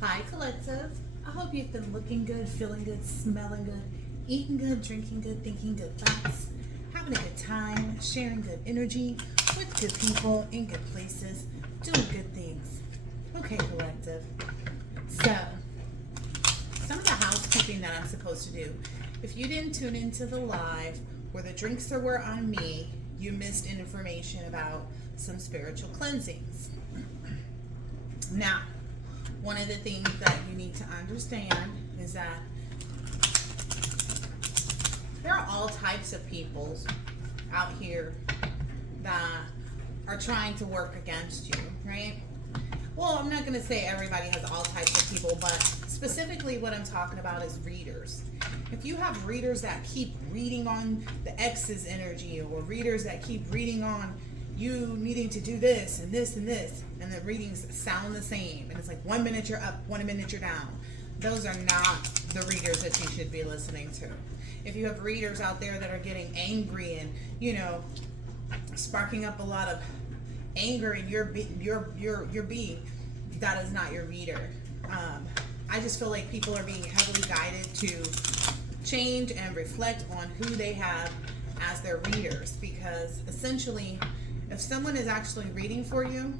Hi, Collective. I hope you've been looking good, feeling good, smelling good, eating good, drinking good, thinking good thoughts, having a good time, sharing good energy with good people in good places, doing good things. Okay, Collective. So, some of the housekeeping that I'm supposed to do. If you didn't tune into the live where the drinks were on me, you missed information about some spiritual cleansings. Now, one of the things that you need to understand is that there are all types of people out here that are trying to work against you, right? Well, I'm not going to say everybody has all types of people, but specifically what I'm talking about is readers. If you have readers that keep reading on the NECKS energy, or readers that keep reading on you needing to do this and this and this, and the readings sound the same, and it's like 1 minute you're up, 1 minute you're down, those are not the readers that you should be listening to. If you have readers out there that are getting angry and, sparking up a lot of anger in your being, that is not your reader. I just feel like people are being heavily guided to change and reflect on who they have as their readers, because essentially, if someone is actually reading for you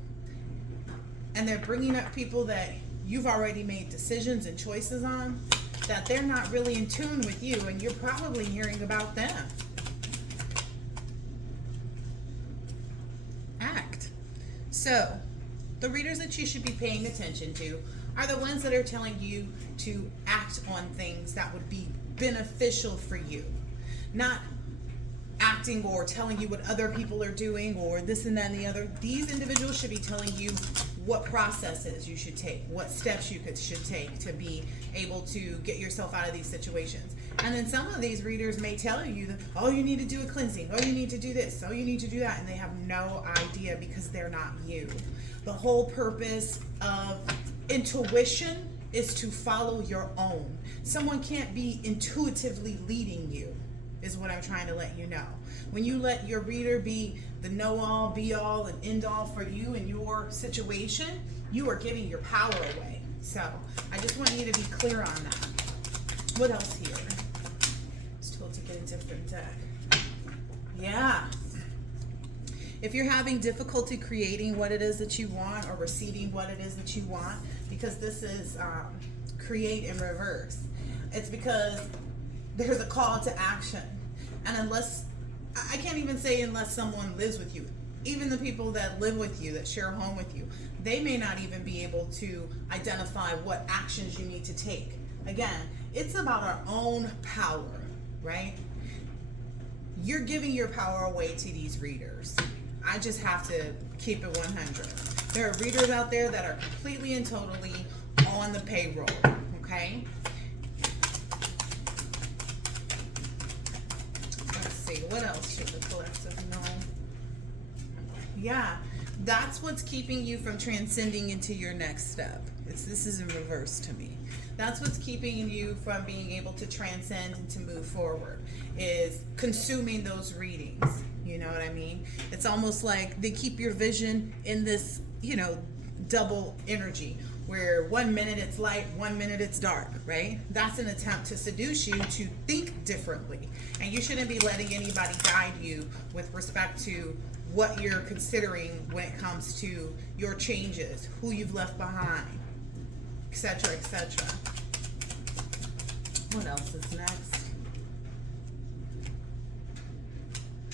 and they're bringing up people that you've already made decisions and choices on, that they're not really in tune with you, and you're probably hearing about them. Act. So, the readers that you should be paying attention to are the ones that are telling you to act on things that would be beneficial for you. Not acting or telling you what other people are doing or this and that and the other. These individuals should be telling you what processes you should take, what steps you should take to be able to get yourself out of these situations. And then some of these readers may tell you that, oh, you need to do a cleansing, oh, you need to do this, oh, you need to do that, and they have no idea because they're not you. The whole purpose of intuition is to follow your own. Someone can't be intuitively leading you, is what I'm trying to let you know. When you let your reader be the know-all, be-all, and end-all for you and your situation, you are giving your power away. So, I just want you to be clear on that. What else here? It's told to get a different deck. Yeah. If you're having difficulty creating what it is that you want or receiving what it is that you want, because this is create in reverse, it's because there's a call to action. And unless, I can't even say unless someone lives with you, even the people that live with you, that share a home with you, they may not even be able to identify what actions you need to take. Again, it's about our own power, right? You're giving your power away to these readers. I just have to keep it 100. There are readers out there that are completely and totally on the payroll, okay? What else should the collective know? Yeah, that's what's keeping you from transcending into your next step. This is in reverse to me. That's what's keeping you from being able to transcend and to move forward, is consuming those readings. You know what I mean? It's almost like they keep your vision in this, double energy, where 1 minute it's light, 1 minute it's dark, right? That's an attempt to seduce you to think differently. And you shouldn't be letting anybody guide you with respect to what you're considering when it comes to your changes, who you've left behind, etc., etc. What else is next?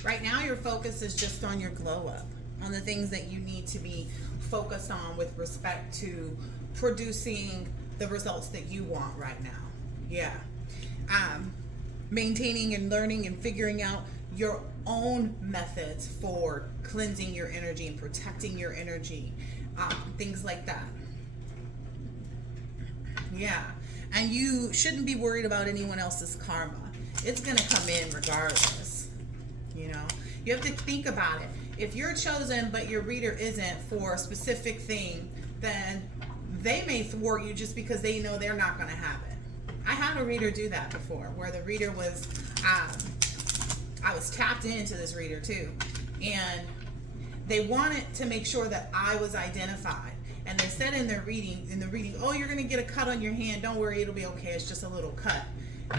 Right now, your focus is just on your glow up, on the things that you need to be focused on with respect to producing the results that you want right now. Yeah. Maintaining and learning and figuring out your own methods for cleansing your energy and protecting your energy. Things like that. Yeah. And you shouldn't be worried about anyone else's karma. It's going to come in regardless. You have to think about it. If you're chosen but your reader isn't for a specific thing, then they may thwart you just because they know they're not going to have it. I had a reader do that before, where the reader was, I was tapped into this reader too, and they wanted to make sure that I was identified. and they said in the reading, oh, you're going to get a cut on your hand. Don't worry, it'll be okay. It's just a little cut.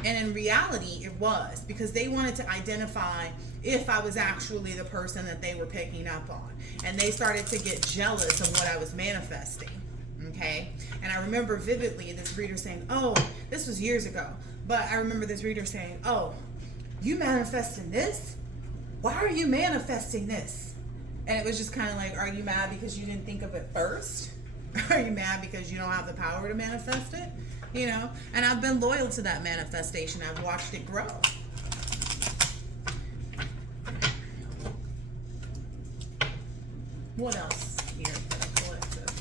And in reality, it was, because they wanted to identify if I was actually the person that they were picking up on. And they started to get jealous of what I was manifesting. Okay? And I remember vividly this reader saying, oh, this was years ago, but I remember this reader saying, oh, you manifesting this? Why are you manifesting this? And it was just kind of like, are you mad because you didn't think of it first? Are you mad because you don't have the power to manifest it? You know, and I've been loyal to that manifestation. I've watched it grow. What else here for the collective?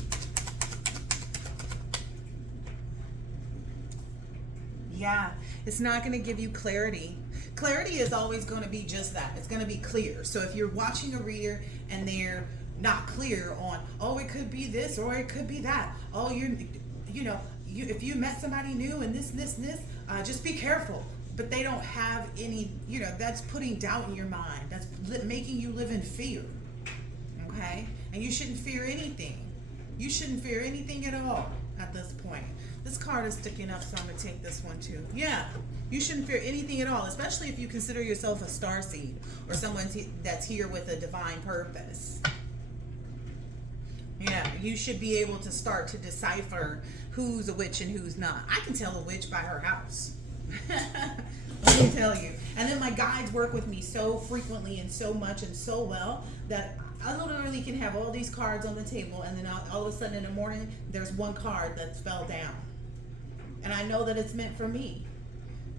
Yeah, it's not going to give you clarity. Clarity is always going to be just that. It's going to be clear. So if you're watching a reader and they're not clear on, oh, it could be this or it could be that. Oh, if you met somebody new and this, just be careful. But they don't have any, that's putting doubt in your mind. That's making you live in fear. Okay? And you shouldn't fear anything. You shouldn't fear anything at all at this point. This card is sticking up, so I'm going to take this one too. Yeah, you shouldn't fear anything at all, especially if you consider yourself a starseed or someone that's here with a divine purpose. Yeah, you should be able to start to decipher who's a witch and who's not. I can tell a witch by her house. Let me tell you. And then my guides work with me so frequently and so much and so well that I literally can have all these cards on the table, and then all of a sudden in the morning, there's one card that fell down. And I know that it's meant for me.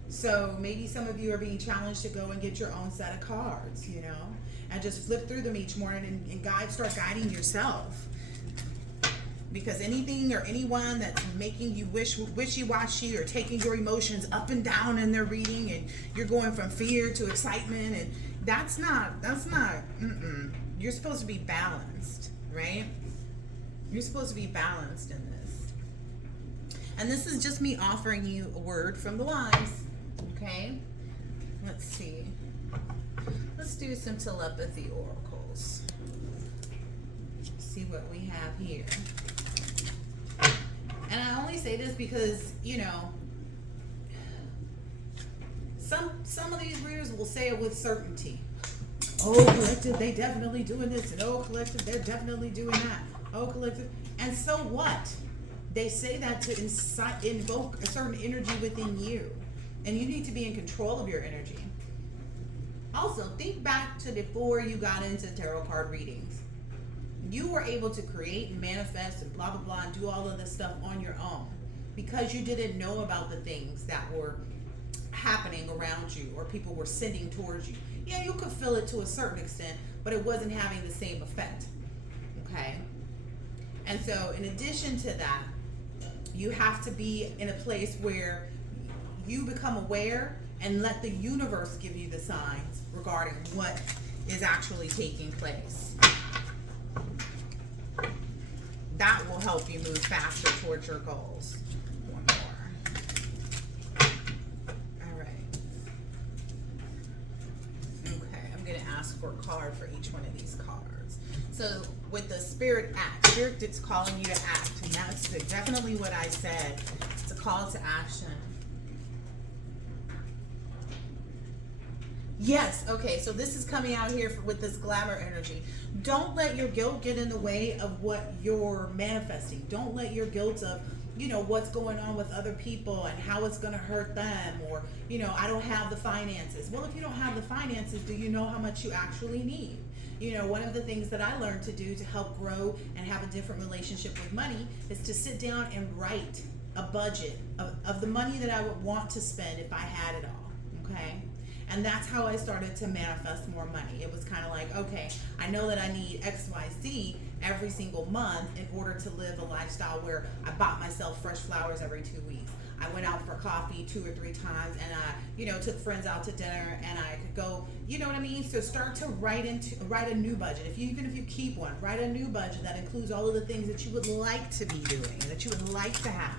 So maybe some of you are being challenged to go and get your own set of cards, and just flip through them each morning and start guiding yourself. Because anything or anyone that's making you wishy-washy or taking your emotions up and down in their reading, and you're going from fear to excitement, and that's not, You're supposed to be balanced, right? You're supposed to be balanced in this. And this is just me offering you a word from the wise, okay? Let's see. Let's do some telepathy oracles. See what we have here. And I only say this because, some of these readers will say it with certainty. Oh, collective, they definitely doing this. And oh, collective, they're definitely doing that. Oh, collective. And so what? They say that to invoke a certain energy within you. And you need to be in control of your energy. Also, think back to before you got into tarot card readings. You were able to create and manifest and blah, blah, blah, and do all of this stuff on your own because you didn't know about the things that were happening around you or people were sending towards you. Yeah, you could feel it to a certain extent, but it wasn't having the same effect. Okay? And so in addition to that, you have to be in a place where you become aware and let the universe give you the signs regarding what is actually taking place. That will help you move faster towards your goals. One more. All right. Okay, I'm going to ask for a card for each one of these cards. So with the Spirit Act, Spirit is calling you to act. And that's definitely what I said. It's a call to action. Yes, okay, so this is coming out here with this glamour energy. Don't let your guilt get in the way of what you're manifesting. Don't let your guilt of, what's going on with other people and how it's going to hurt them, or, I don't have the finances. Well, if you don't have the finances, do you know how much you actually need? One of the things that I learned to do to help grow and have a different relationship with money is to sit down and write a budget of the money that I would want to spend if I had it all, okay? And that's how I started to manifest more money. It was kind of like, okay, I know that I need XYZ every single month in order to live a lifestyle where I bought myself fresh flowers every 2 weeks. I went out for coffee 2 or 3 times, and I, took friends out to dinner, and I could go, you know what I mean? So start to write a new budget. Even if you keep one, write a new budget that includes all of the things that you would like to be doing, that you would like to have,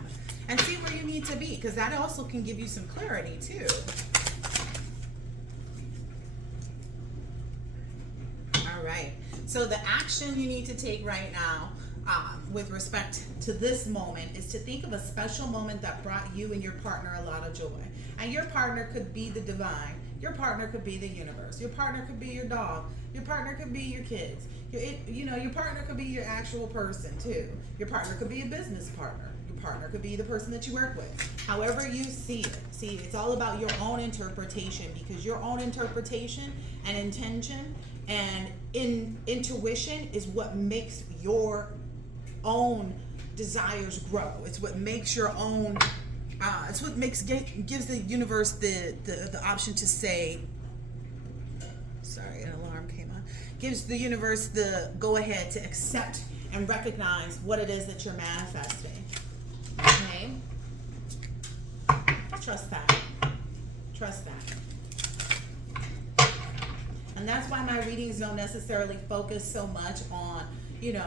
and see where you need to be, because that also can give you some clarity too. All right. So the action you need to take right now, with respect to this moment is to think of a special moment that brought you and your partner a lot of joy. And your partner could be the divine. Your partner could be the universe. Your partner could be your dog. Your partner could be your kids. Your partner could be your actual person too. Your partner could be a business partner. Your partner could be the person that you work with. However you see it. See, it's all about your own interpretation, because your own interpretation and intention and intuition is what makes your own desires grow. It's what makes your own it's what gives the universe the option to say, sorry, an alarm came on, gives the universe the go ahead to accept and recognize what it is that you're manifesting. Okay? Trust that. Trust that. And that's why my readings don't necessarily focus so much on,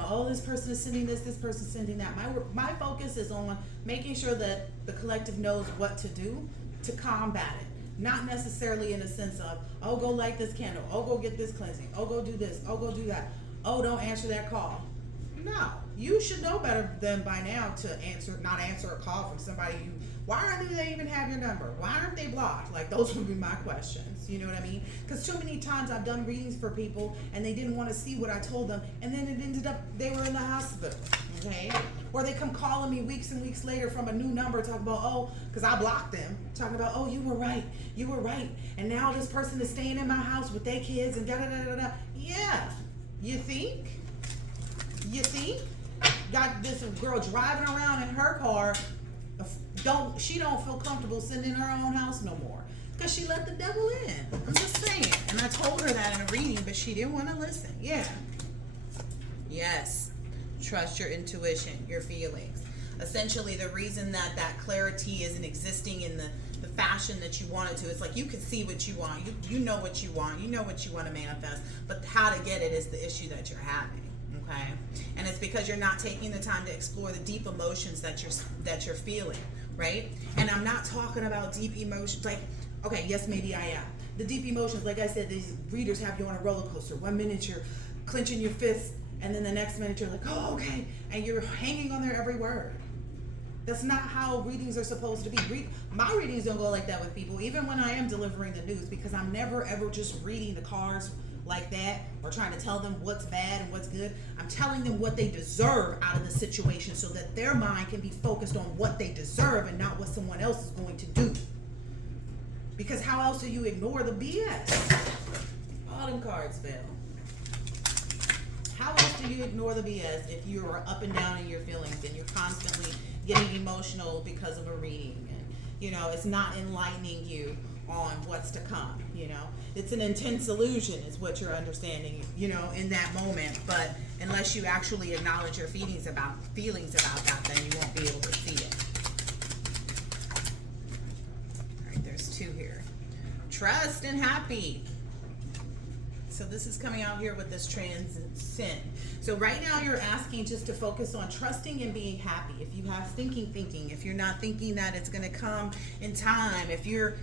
oh, this person is sending this person is sending that. My focus is on making sure that the collective knows what to do to combat it. Not necessarily in a sense of, oh, go light this candle, oh, go get this cleansing, oh, go do this, oh, go do that, oh, don't answer that call. No, you should know better than by now to not answer a call from somebody why do they even have your number? Why aren't they blocked? Like, those would be my questions. You know what I mean? Because too many times I've done readings for people and they didn't want to see what I told them, and then it ended up they were in the hospital. Okay? Or they come calling me weeks and weeks later from a new number talking about, because I blocked them, talking about, oh, you were right, and now this person is staying in my house with their kids and da-da-da-da-da. Yeah. You think? Got this girl driving around in her car, she don't feel comfortable sitting in her own house no more because she let the devil in. I'm just saying. And I told her that in a reading, but she didn't want to listen. Yeah. Yes. Trust your intuition, your feelings. Essentially, the reason that clarity isn't existing in the fashion that you want it to, it's like you can see what you want. You know what you want. You know what you want to manifest. But how to get it is the issue that you're having. Okay? And it's because you're not taking the time to explore the deep emotions that you're feeling, right? And I'm not talking about deep emotions like, okay, yes, maybe I am. The deep emotions, like I said, these readers have you on a roller coaster. 1 minute you're clenching your fist, and then the next minute you're like, oh, okay, and you're hanging on their every word. That's not how readings are supposed to be. My readings don't go like that with people, even when I am delivering the news, because I'm never ever just reading the cards like that or trying to tell them what's bad and what's good. I'm telling them what they deserve out of the situation so that their mind can be focused on what they deserve and not what someone else is going to do. Because how else do you ignore the BS? All them cards fell. How else do you ignore the BS if you are up and down in your feelings and you're constantly getting emotional because of a reading, and it's not enlightening you on what's to come? It's an intense illusion is what you're understanding in that moment, but unless you actually acknowledge your feelings about that, then you won't be able to see it. All right, there's 2 here. Trust and happy. So this is coming out here with this transcend. So right now you're asking just to focus on trusting and being happy. If you have thinking, if you're not thinking that it's going to come in time, if you're,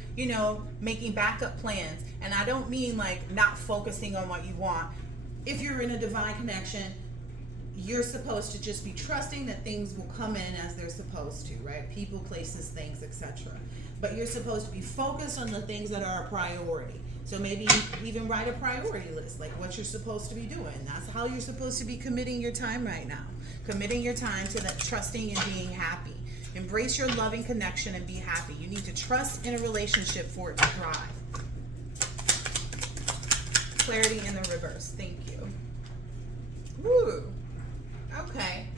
making backup plans, and I don't mean like not focusing on what you want. If you're in a divine connection, you're supposed to just be trusting that things will come in as they're supposed to, right? People, places, things, etc. But you're supposed to be focused on the things that are a priority. So maybe even write a priority list, like what you're supposed to be doing. That's how you're supposed to be committing your time right now. Committing your time to that trusting and being happy. Embrace your loving connection and be happy. You need to trust in a relationship for it to thrive. Clarity in the reverse. Thank you. Woo. Okay.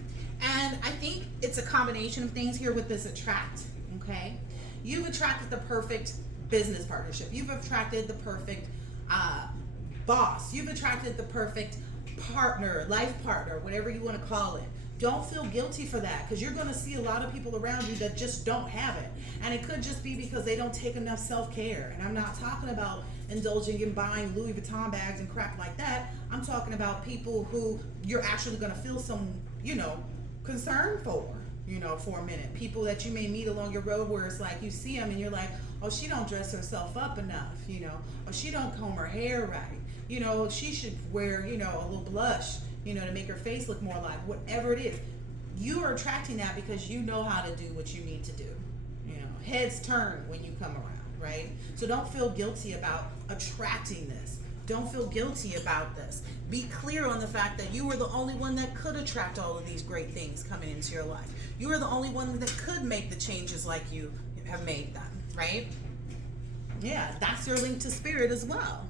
And I think it's a combination of things here with this attract. Okay. You've attracted the perfect business partnership. You've attracted the perfect boss. You've attracted the perfect partner, life partner, whatever you want to call it. Don't feel guilty for that, because you're going to see a lot of people around you that just don't have it. And it could just be because they don't take enough self-care. And I'm not talking about indulging in buying Louis Vuitton bags and crap like that. I'm talking about people who you're actually going to feel some, concern for. For a minute. People that you may meet along your road where it's like you see them and you're like, oh, she don't dress herself up enough, or she don't comb her hair right. She should wear, a little blush, to make her face look more alive, whatever it is. You are attracting that because you know how to do what you need to do. Heads turn when you come around, right? So don't feel guilty about attracting this. Don't feel guilty about this. Be clear on the fact that you are the only one that could attract all of these great things coming into your life. You are the only one that could make the changes like you have made them, right? Yeah, that's your link to spirit as well.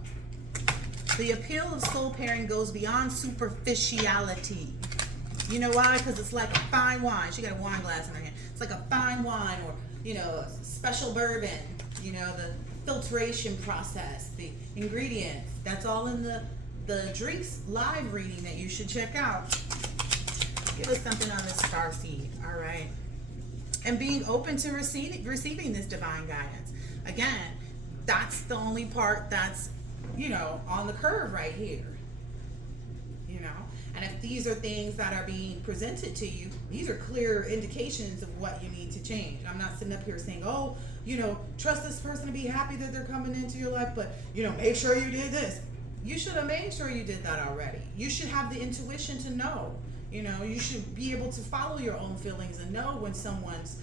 The appeal of soul pairing goes beyond superficiality. You know why? Because it's like a fine wine. She got a wine glass in her hand. It's like a fine wine, or special bourbon. The filtration process, the ingredients. That's all in the drinks live reading that you should check out. Give us something on this star seed. All right. And being open to receiving this divine guidance. Again, that's the only part that's on the curve right here. And if these are things that are being presented to you, these are clear indications of what you need to change. I'm not sitting up here saying, oh, trust this person to be happy that they're coming into your life, but, make sure you did this. You should have made sure you did that already. You should have the intuition to know. You should be able to follow your own feelings and know when someone's,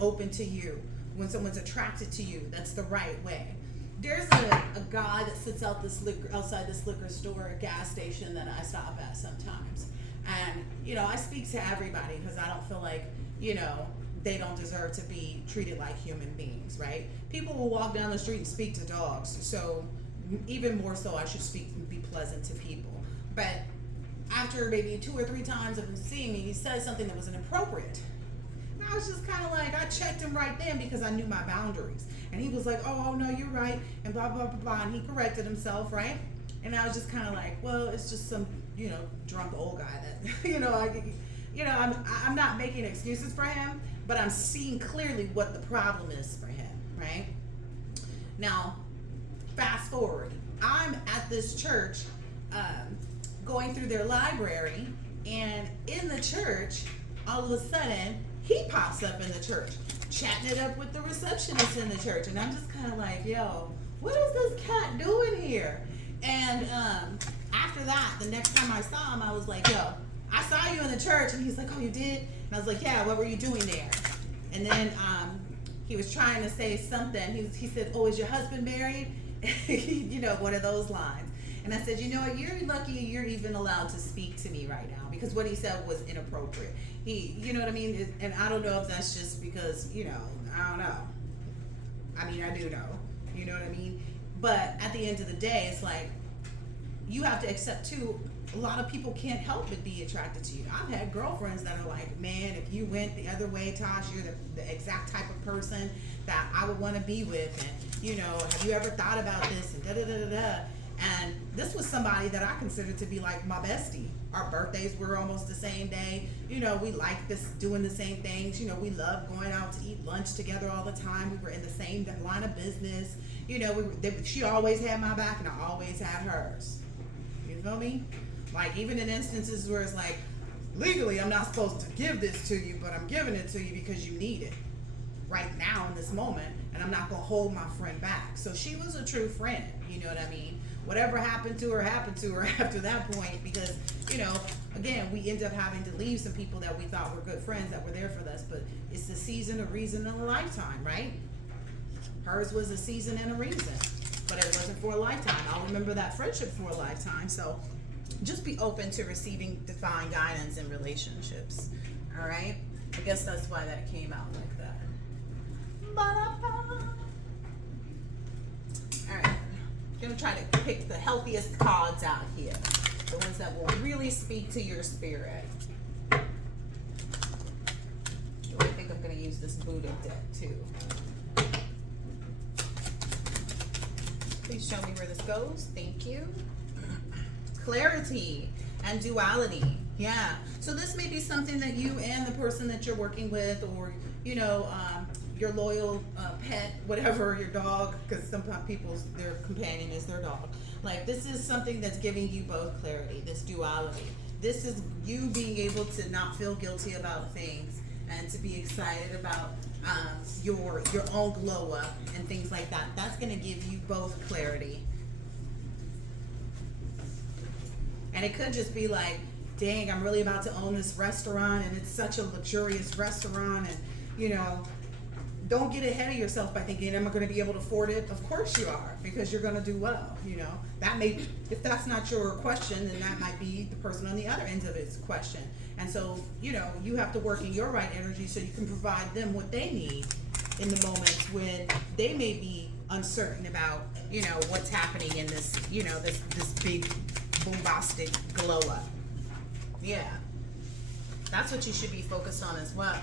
open to you, when someone's attracted to you. That's the right way. There's a guy that sits outside this liquor store, a gas station that I stop at sometimes. And, I speak to everybody because I don't feel like, they don't deserve to be treated like human beings, right? People will walk down the street and speak to dogs. So even more so, I should speak and be pleasant to people. But after maybe 2 or 3 times of him seeing me, he said something that was inappropriate. I was just kind of like, I checked him right then because I knew my boundaries. And he was like, oh, no, you're right, and blah, blah, blah, blah. And he corrected himself, right? And I was just kind of like, well, it's just some, drunk old guy that, I'm not making excuses for him, but I'm seeing clearly what the problem is for him, right? Now, fast forward. I'm at this church going through their library, and in the church, all of a sudden, he pops up in the church, chatting it up with the receptionist in the church. And I'm just kind of like, yo, what is this cat doing here? And after that, the next time I saw him, I was like, yo, I saw you in the church. And he's like, oh, you did? And I was like, yeah, what were you doing there? And then he was trying to say something. He said, oh, is your husband married? One of those lines. And I said, what, you're lucky you're even allowed to speak to me right now, because what he said was inappropriate. You know what I mean? And I don't know if that's just because, I don't know. I mean, I do know. You know what I mean? But at the end of the day, it's like, you have to accept, too, a lot of people can't help but be attracted to you. I've had girlfriends that are like, man, if you went the other way, Tosh, you're the exact type of person that I would want to be with. And, have you ever thought about this? And da-da-da-da-da. And this was somebody that I considered to be like my bestie. Our birthdays were almost the same day. We liked this, doing the same things. We loved going out to eat lunch together all the time. We were in the same line of business. She always had my back and I always had hers. You feel me? Like, even in instances where it's like, legally I'm not supposed to give this to you, but I'm giving it to you because you need it right now in this moment, and I'm not going to hold my friend back. So she was a true friend, you know what I mean? Whatever happened to her after that point, because, again, we end up having to leave some people that we thought were good friends that were there for us, but it's the season, a reason, and a lifetime, right? Hers was a season and a reason, but it wasn't for a lifetime. I'll remember that friendship for a lifetime. So just be open to receiving divine guidance in relationships, all right? I guess that's why that came out like that. All right. I'm going to try to pick the healthiest cards out here. The ones that will really speak to your spirit. I think I'm going to use this Buddha deck too. Please show me where this goes. Thank you. Clarity and duality. Yeah. So this may be something that you and the person that you're working with, or, your loyal pet, whatever, your dog, because sometimes their companion is their dog. Like, this is something that's giving you both clarity, this duality. This is you being able to not feel guilty about things and to be excited about your own glow up and things like that. That's going to give you both clarity. And it could just be like, dang, I'm really about to own this restaurant and it's such a luxurious restaurant, and you know, don't get ahead of yourself by thinking, am I going to be able to afford it? Of course you are, because you're going to do well. You know, that may, if that's not your question, then that might be the person on the other end of its question. And so, you know, you have to work in your right energy so you can provide them what they need in the moments when they may be uncertain about, you know, what's happening in this, you know, this big bombastic glow up. Yeah. That's what you should be focused on as well,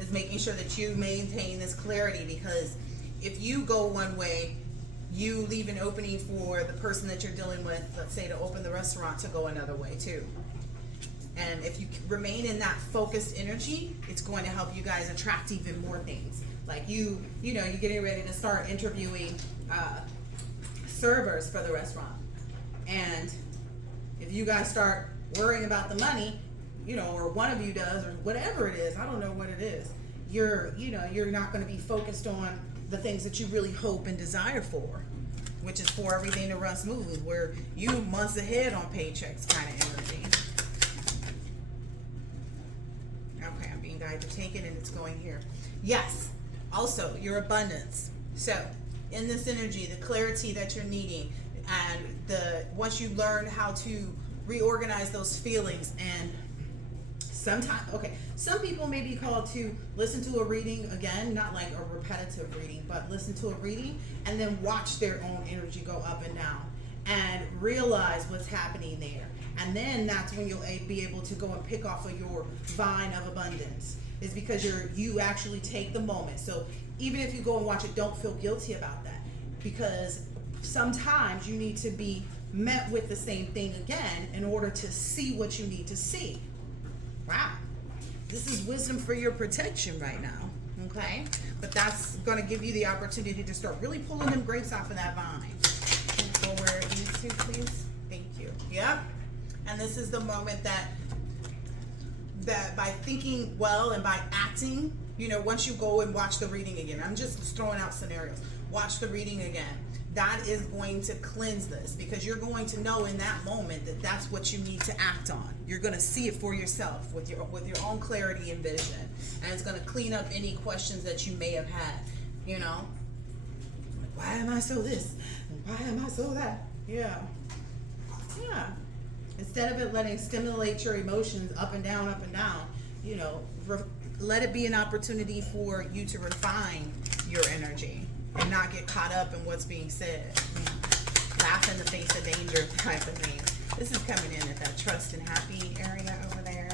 is making sure that you maintain this clarity, because if you go one way, you leave an opening for the person that you're dealing with, let's say, to open the restaurant, to go another way too. And if you remain in that focused energy, it's going to help you guys attract even more things. Like you know, you're getting ready to start interviewing servers for the restaurant. And if you guys start worrying about the money, you know, or one of you does, or whatever it is, I don't know what it is, you're not going to be focused on the things that you really hope and desire for, which is for everything to run smooth, where you months ahead on paychecks kind of energy. Okay, I'm being guided to take it, and it's going here. Yes, also your abundance. So in this energy, the clarity that you're needing, and once you learn how to reorganize those feelings, and sometimes, okay, some people may be called to listen to a reading, again, not like a repetitive reading, but listen to a reading and then watch their own energy go up and down and realize what's happening there. And then that's when you'll be able to go and pick off of your vine of abundance, is because you actually take the moment. So even if you go and watch it, don't feel guilty about that, because sometimes you need to be met with the same thing again in order to see what you need to see. Wow, this is wisdom for your protection right now, okay? But that's going to give you the opportunity to start really pulling them grapes off of that vine. Go where it needs to, please. Thank you. Yep. And this is the moment that by thinking well and by acting, you know, once you go and watch the reading again, I'm just throwing out scenarios. Watch the reading again. That is going to cleanse this, because you're going to know in that moment that that's what you need to act on. You're going to see it for yourself with your own clarity and vision, and it's going to clean up any questions that you may have had. You know, why am I so this? Why am I so that? Yeah. Instead of it letting stimulate your emotions up and down, you know, let it be an opportunity for you to refine your energy and not get caught up in what's being said. Laugh in the face of danger type of thing. This is coming in at that trust and happy area over there.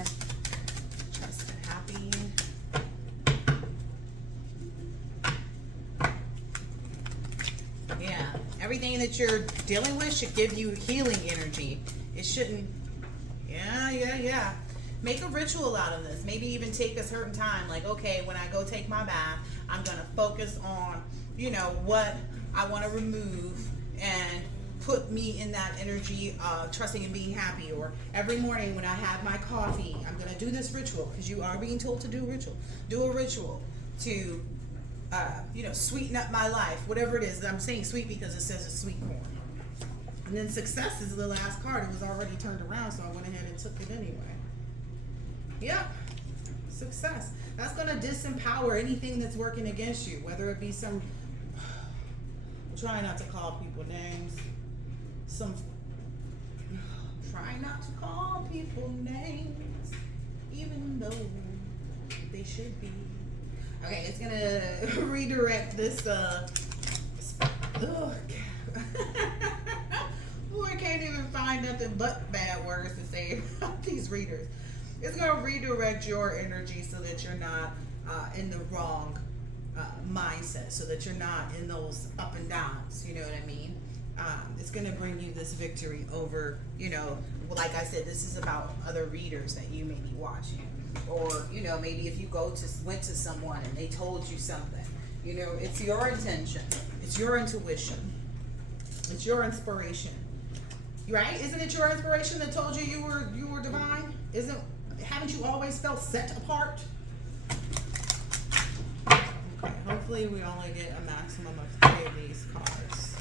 Trust and happy. Yeah. Everything that you're dealing with should give you healing energy. It shouldn't. Yeah. Make a ritual out of this. Maybe even take a certain time. Like, okay, when I go take my bath, I'm going to focus on, you know, what I want to remove and put me in that energy of trusting and being happy. Or every morning when I have my coffee, I'm going to do this ritual, because you are being told to do a ritual. Do a ritual to, you know, sweeten up my life, whatever it is. I'm saying sweet because it says it's sweet corn. And then success is the last card. It was already turned around, so I went ahead and took it anyway. Yep. Success. That's going to disempower anything that's working against you, whether it be some, I'm trying not to call people names, try not to call people names, even though they should be. Okay, it's going to redirect this, oh, I can't even find nothing but bad words to say about these readers. It's going to redirect your energy so that you're not in the wrong mindset, so that you're not in those up and downs, you know what I mean? It's going to bring you this victory over, you know, like I said, this is about other readers that you may be watching. Or, you know, maybe if you went to someone and they told you something, you know, it's your intention. It's your intuition. It's your inspiration. Right? Isn't it your inspiration that told you you were divine? Haven't you always felt set apart? Okay, hopefully we only get a maximum of 3 of these cards.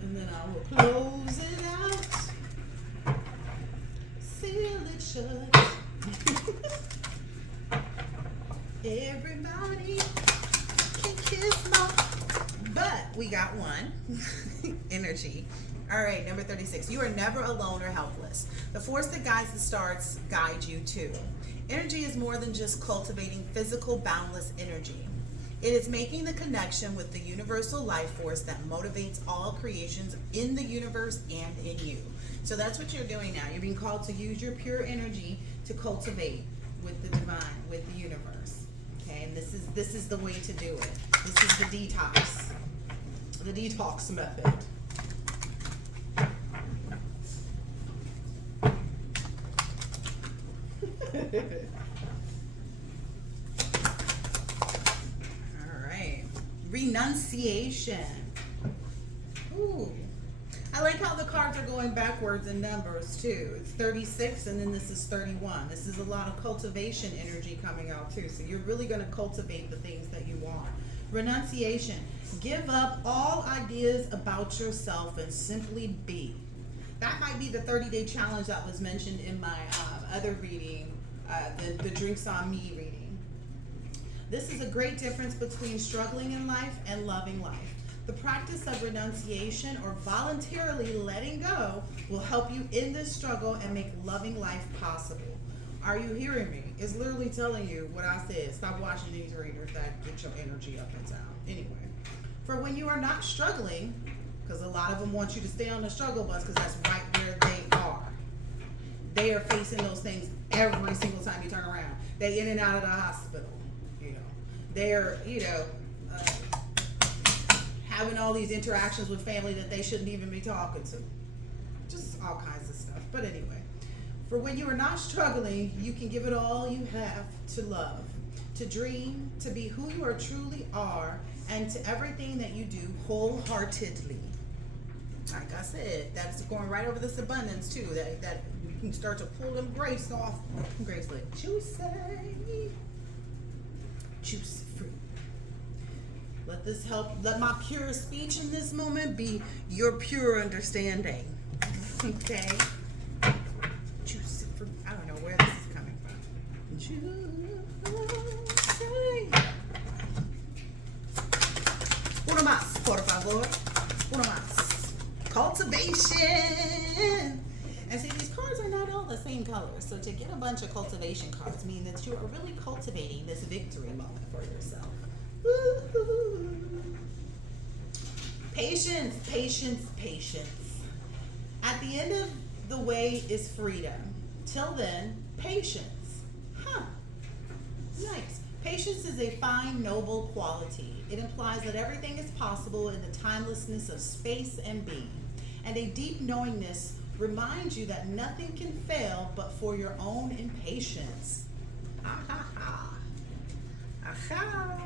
And then I will close it out. shut. Everybody can kiss my. But we got one. Energy. All right, number 36. You are never alone or helpless. The force that guides the stars guides you too. Energy is more than just cultivating physical, boundless energy. It is making the connection with the universal life force that motivates all creations in the universe and in you. So that's what you're doing now. You're being called to use your pure energy to cultivate with the divine, with the universe. Okay, and this is the way to do it. This is the detox method. All right, renunciation. Ooh, I like how the cards are going backwards in numbers too. It's 36 and then this is 31. This is a lot of cultivation energy coming out too. So you're really going to cultivate the things that you want. Renunciation. Give up all ideas about yourself and simply be. That might be the 30-day challenge that was mentioned in my other reading, the Drinks on Me reading. This is a great difference between struggling in life and loving life. The practice of renunciation or voluntarily letting go will help you end this struggle and make loving life possible. Are you hearing me? It's literally telling you what I said. Stop watching these readers that get your energy up and down. Anyway, for when you are not struggling, because a lot of them want you to stay on the struggle bus because that's right where they are. They are facing those things every single time you turn around. They in and out of the hospital. They're having all these interactions with family that they shouldn't even be talking to. Just all kinds of stuff. But anyway, for when you are not struggling, you can give it all you have to love, to dream, to be who you are truly are, and to everything that you do wholeheartedly. Like I said, that's going right over this abundance too. That you can start to pull them grapes off. Grapes like juicy fruit. Let this help. Let my pure speech in this moment be your pure understanding. Okay. Juicy fruit. I don't know where this is coming from. Juicy. Uno más, por favor. Uno más. Cultivation. And see, these cards are not all the same color. So to get a bunch of cultivation cards means that you are really cultivating this victory moment for yourself. Woo-hoo. Patience, patience, patience. At the end of the way is freedom. Till then, patience. Nice. Patience is a fine, noble quality. It implies that everything is possible in the timelessness of space and being. And a deep knowingness reminds you that nothing can fail but for your own impatience. Aha. Aha.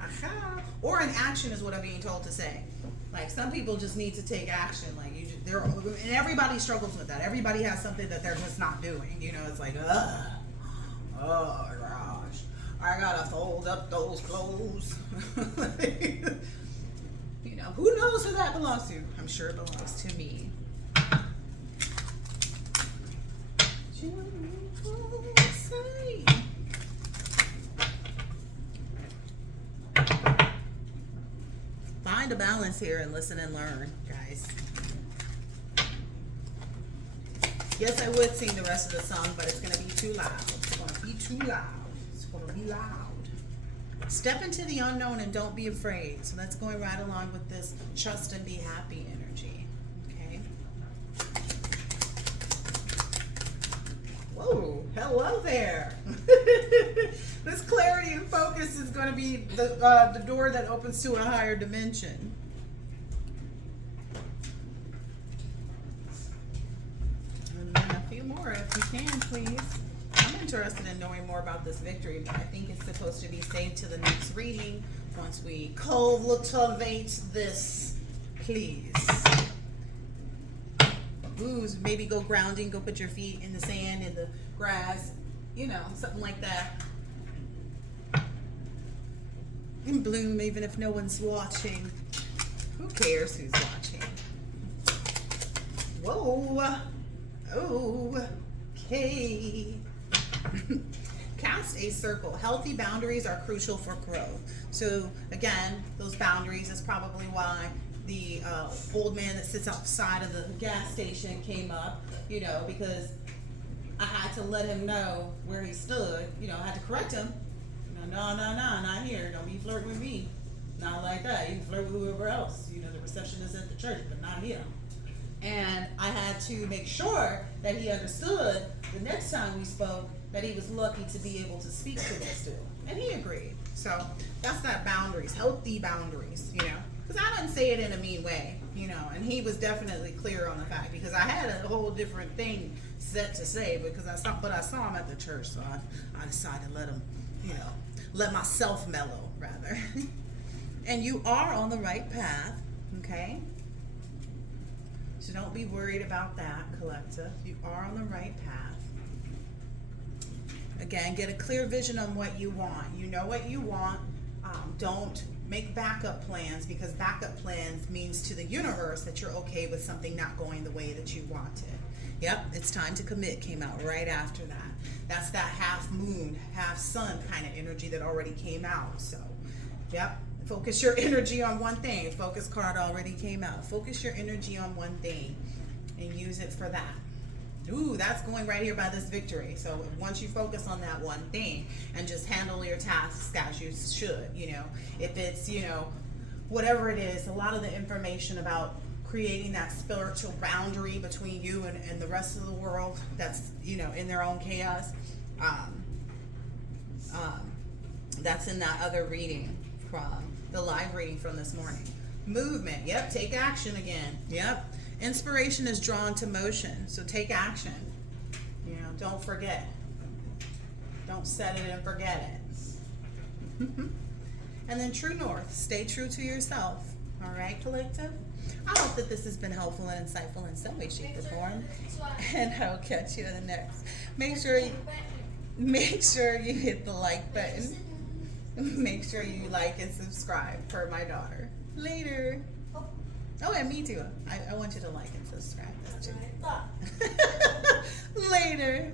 Aha. Or an action is what I'm being told to say. Like some people just need to take action. Like and everybody struggles with that. Everybody has something that they're just not doing. It's like, ugh. Oh gosh. I gotta fold up those clothes. Who knows who that belongs to? I'm sure it belongs to me. Find a balance here and listen and learn, guys. Yes, I would sing the rest of the song, but it's going to be too loud. It's going to be too loud. It's going to be loud. Step into the unknown and don't be afraid. So that's going right along with this trust and be happy energy. Okay? Whoa, hello there. This clarity and focus is going to be the door that opens to a higher dimension. And then a few more if you can, please. I'm interested in knowing more about this victory, but I think it's supposed to be saved to the next reading once we cultivate this, please. Ooh, maybe go grounding, go put your feet in the sand, in the grass, something like that. And bloom even if no one's watching. Who cares who's watching? Whoa. Oh. Okay. Cast a circle. Healthy boundaries are crucial for growth. So again, those boundaries is probably why the old man that sits outside of the gas station came up, you know, because I had to let him know where he stood. You know, I had to correct him. You know, no, not here. Don't be flirting with me. Not like that. You can flirt with whoever else. You know, the receptionist at the church, but not here. And I had to make sure that he understood the next time we spoke that he was lucky to be able to speak to me still. And he agreed. So that's that boundaries, healthy boundaries, you know. Because I didn't say it in a mean way, you know. And he was definitely clear on the fact, because I had a whole different thing set to say, because I saw him at the church, so I decided to let him, you know, let myself mellow, rather. And you are on the right path, okay? So don't be worried about that, collective. You are on the right path. Again, get a clear vision on what you want. You know what you want. Don't make backup plans, because backup plans means to the universe that you're okay with something not going the way that you want it. Yep, it's time to commit came out right after that. That's that half moon, half sun kind of energy that already came out. So, yep, focus your energy on one thing. Focus card already came out. Focus your energy on one thing and use it for that. Ooh, that's going right here by this victory. So once you focus on that one thing and just handle your tasks as you should, you know, if it's, you know, whatever it is, a lot of the information about creating that spiritual boundary between you and the rest of the world that's, you know, in their own chaos, that's in that other reading from the live reading from this morning. Movement, yep, take action again, yep. Inspiration is drawn to motion, so take action. You know, don't forget. Don't set it and forget it. And then true north, stay true to yourself. All right, collective? I hope that this has been helpful and insightful in some way, shape, or form. And I'll catch you in the next. Make sure you hit the like button. Make sure you like and subscribe for my daughter. Later. Oh, and me too. I want you to like and subscribe. Later.